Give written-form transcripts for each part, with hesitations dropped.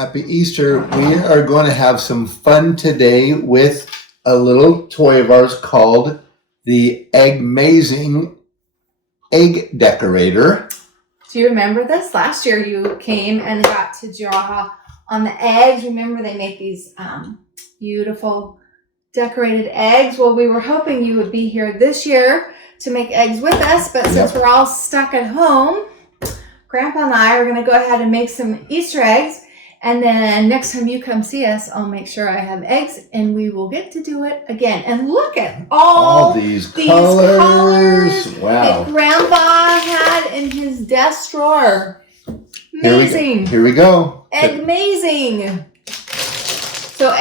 Happy Easter. We are going to have some fun today with a little toy of ours called the Eggmazing Egg Decorator. Do you remember this? Last year you came and got to draw on the eggs. Remember they make these beautiful decorated eggs? Well, we were hoping you would be here this year to make eggs with us, but since we're all stuck at home, Grandpa and I are going to go ahead and make some Easter eggs. And then next time you come see us, I'll make sure I have eggs and we will get to do it again. And look at all these colors. Wow. That Grandpa had in his desk drawer. Amazing. Here we go. Eggmazing. So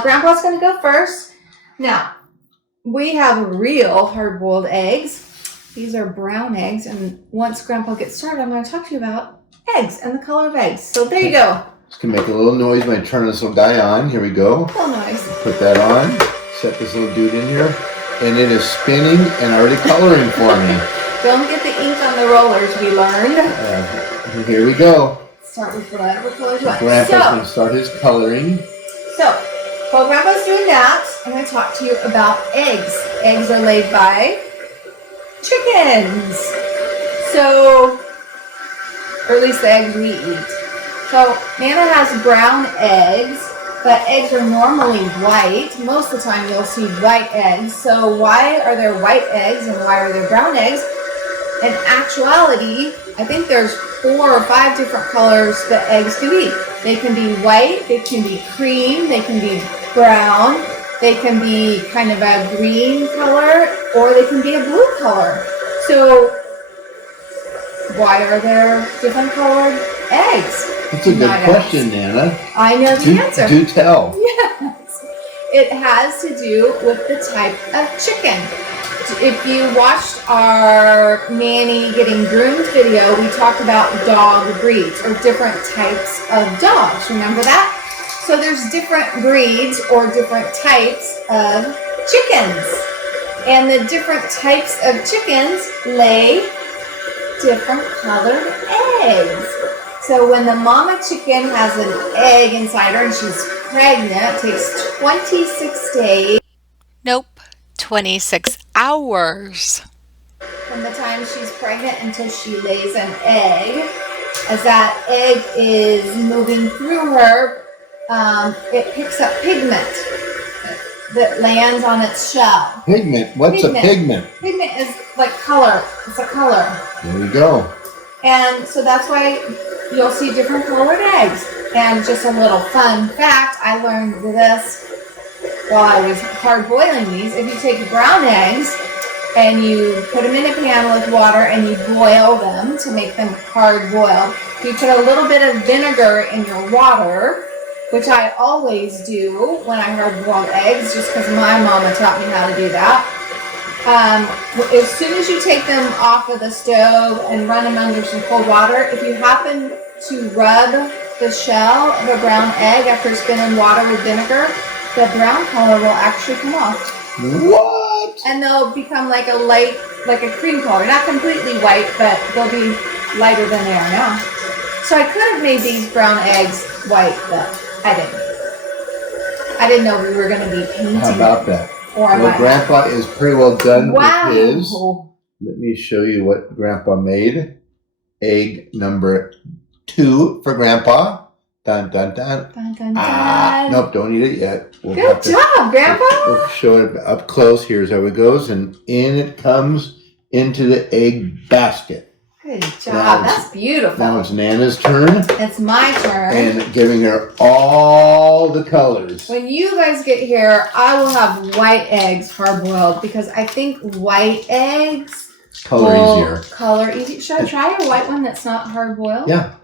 Grandpa's going to go first. Now, we have real hard-boiled eggs. These are brown eggs. And once Grandpa gets started, I'm going to talk to you about eggs and the color of eggs. So there you go. Just going to make a little noise when I turn this little guy on. Here we go. Oh, nice. Put that on. Set this little dude in here. And it is spinning and already coloring for me. Don't get the ink on the rollers, we learned. Here we go. Start with whatever color you want. Grandpa's going to start his coloring. So, while Grandpa's doing that, I'm going to talk to you about eggs. Eggs are laid by chickens. So, or at least the eggs we eat. So, Nana has brown eggs, but eggs are normally white. Most of the time you'll see white eggs. So why are there white eggs and why are there brown eggs? In actuality, I think there's 4 or 5 different colors that eggs can be. They can be white, they can be cream, they can be brown, they can be kind of a green color, or they can be a blue color. So why are there different colored eggs? That's a good question, Nana. I know the answer. Do tell. Yes. It has to do with the type of chicken. If you watched our Nanny Getting Groomed video, we talked about dog breeds or different types of dogs. Remember that? So there's different breeds or different types of chickens. And the different types of chickens lay different colored eggs. So when the mama chicken has an egg inside her and she's pregnant, it takes 26 days. Nope, 26 hours. From the time she's pregnant until she lays an egg. As that egg is moving through her, it picks up pigment that lands on its shell. Pigment? What's a pigment? Pigment is like color. It's a color. There we go. And so that's why you'll see different colored eggs. And just a little fun fact, I learned this while I was hard boiling these. If you take brown eggs and you put them in a pan with water and you boil them to make them hard boiled, you put a little bit of vinegar in your water, which I always do when I hard boil eggs, just because my mama taught me how to do that. As soon as you take them off of the stove and run them under some cold water, if you happen to rub the shell of a brown egg after it's been in water with vinegar, the brown color will actually come off. What? And they'll become like a cream color. Not completely white, but they'll be lighter than they are now. So I could have made these brown eggs white, but I didn't. I didn't know we were going to be painting. How about that? Well, Grandpa is pretty well done with his. Let me show you what Grandpa made. Egg number 2 for Grandpa. Dun, dun, dun. Dun, dun, dun. Nope, don't eat it yet. Good job, Grandpa. We'll show it up close. Here's how it goes. And in it comes into the egg basket. Good job. That's beautiful. Now it's Nana's turn. It's my turn. And giving her all the colors. When you guys get here, I will have white eggs hard boiled because I think white eggs color easier. Should I try a white one that's not hard boiled? Yeah.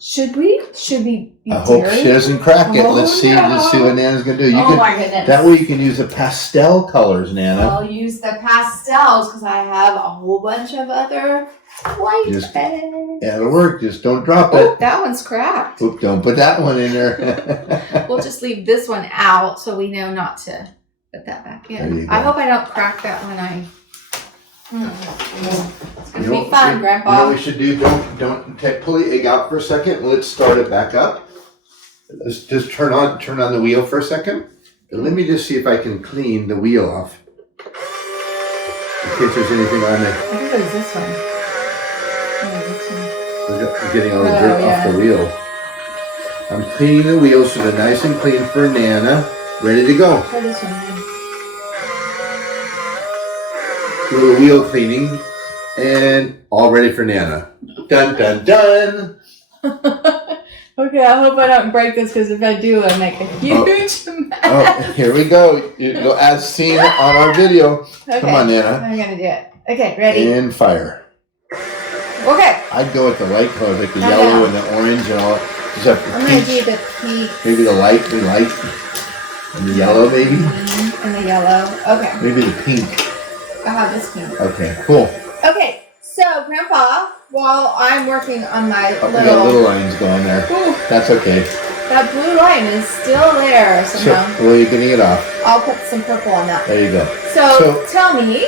Should we? Should we be I hope she doesn't crack it. Let's see what Nana's gonna do. My goodness. That way you can use the pastel colors, Nana. I'll use the pastels because I have a whole bunch of other white eggs. It'll work. Just don't drop Oh, it. that one's cracked. Oop, don't put that one in there. We'll just leave this one out so we know not to put that back in. I hope I don't crack that when It's going to be fun, Grandpa. You know what we should do? Don't pull the egg out for a second. Let's start it back up. Let's just turn on the wheel for a second. And let me just see if I can clean the wheel off. In case there's anything on there. I think it was this one. Yeah, this one. I'm getting all the dirt off the wheel. I'm cleaning the wheels so they're nice and clean for Nana. Ready to go. Try this one. Little wheel cleaning. And all ready for Nana. Dun, dun, dun. Okay, I hope I don't break this because if I do, I make a huge mess. Oh, here we go. As seen on our video. Okay, Come on, Nana. I'm gonna do it. Okay, ready? And fire. Okay, I'd go with the light colors, like the I yellow know. and the orange and all. Just have I'm the gonna peach. do the pink Maybe the light. And the yellow, maybe. and the yellow. Okay, Maybe the pink. I'll have this pink. Okay, cool. Okay, so Grandpa, while I'm working on my Oh, we got little lines going there. Ooh, That's okay. that blue line is still there So, somehow. well, you're getting it off. I'll put some purple on that. There you go. So tell me,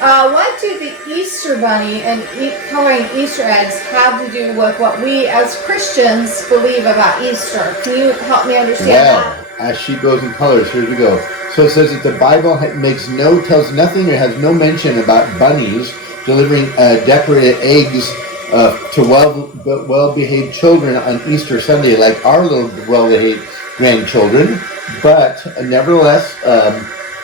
what do the Easter Bunny and coloring Easter eggs have to do with what we as Christians believe about Easter? Can you help me understand Well, as she goes in colors, here we go. So it says that the Bible tells nothing or has no mention about bunnies delivering decorated eggs to well-behaved children on Easter Sunday, like our little well-behaved grandchildren. But nevertheless,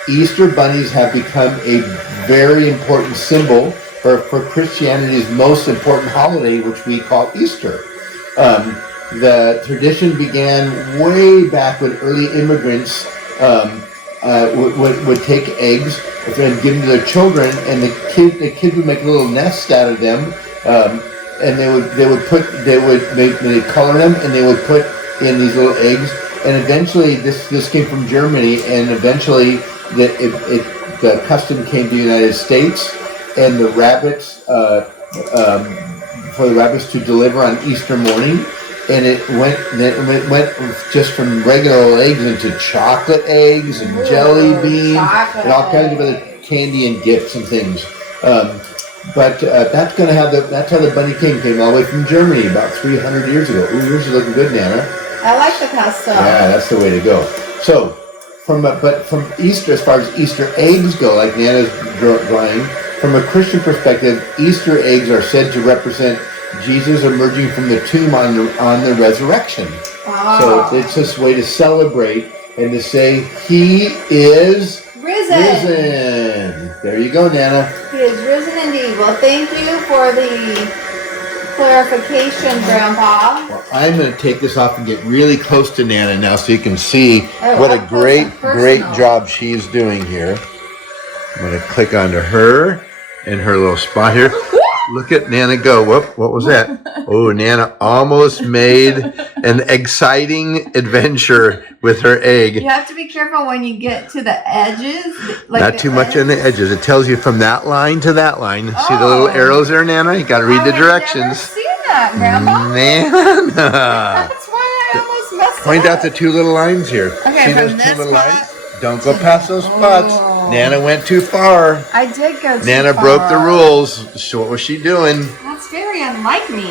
Easter bunnies have become a very important symbol for Christianity's most important holiday, which we call Easter. The tradition began way back when early immigrants would take eggs and give them to their children, and the kids would make a little nest out of them, and they color them, and they would put in these little eggs, and eventually this came from Germany, and eventually the custom came to the United States, and the rabbits for the rabbits to deliver on Easter morning. And it went just from regular eggs into chocolate eggs and jelly beans and all kinds of other candy and gifts and things. But that's how the bunny came all the way from Germany about 300 years ago. Ooh, yours is looking good, Nana. I like the pastel. Yeah, that's the way to go. So, from Easter, as far as Easter eggs go, like Nana's drawing, from a Christian perspective, Easter eggs are said to represent Jesus emerging from the tomb on the resurrection. So it's this way to celebrate and to say He is risen. There you go, Nana. He is risen indeed. Well, thank you for the clarification, Grandpa. Well, I'm going to take this off and get really close to Nana now so you can see what a up close and great personal. job she's doing here. I'm going to click onto her in her little spot here. Look at Nana go. Whoop, what was that? Oh, Nana almost made an exciting adventure with her egg. You have to be careful when you get to the edges. Like Not too much on the edges. It tells you from that line to that line. See the little arrows there, Nana? You got to read the I've directions. never seen that, Grandpa. Nana. That's why I almost messed Point it out up. the two little lines here. Okay, See from those this two little spot lines? Don't go past those spots. Oh. Nana went too far. I did go too Nana far. broke the rules. So what was she doing? That's very unlike me.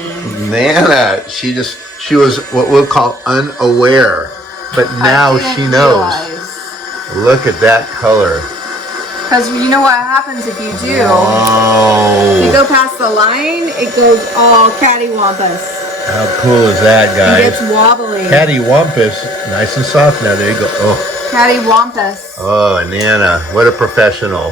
Nana, she was what we'll call unaware. But now she knows. Look at that color. Because you know what happens if you do. Oh. You go past the line, it goes all cattywampus. How cool is that, It guys? gets wobbly. Cattywampus. Nice and soft now. There you go. Oh. Cattywampus. Oh, Nana, what a professional.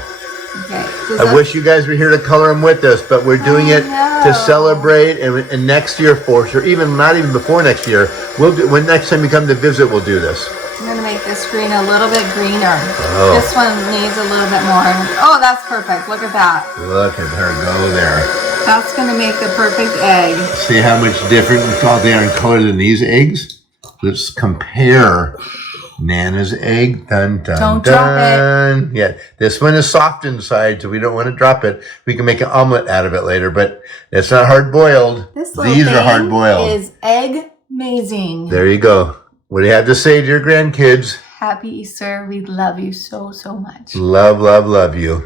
Okay. I wish you guys were here to color them with us, but we're doing it to celebrate, and next year for sure, not even before next year, when next time you come to visit, we'll do this. I'm going to make this green a little bit greener. Oh. This one needs a little bit more. Oh, that's perfect. Look at that. Look at her go there. That's going to make the perfect egg. See how much different they are in color than these eggs? Let's compare Nana's egg. Dun, dun, Don't drop dun. Yeah, this one is soft inside, so we don't want to drop it. We can make an omelet out of it later, but it's not hard boiled. These are hard boiled. Is egg amazing. There you go. What do you have to say to your grandkids? Happy Easter. We love you so, so much. Love, love, love you.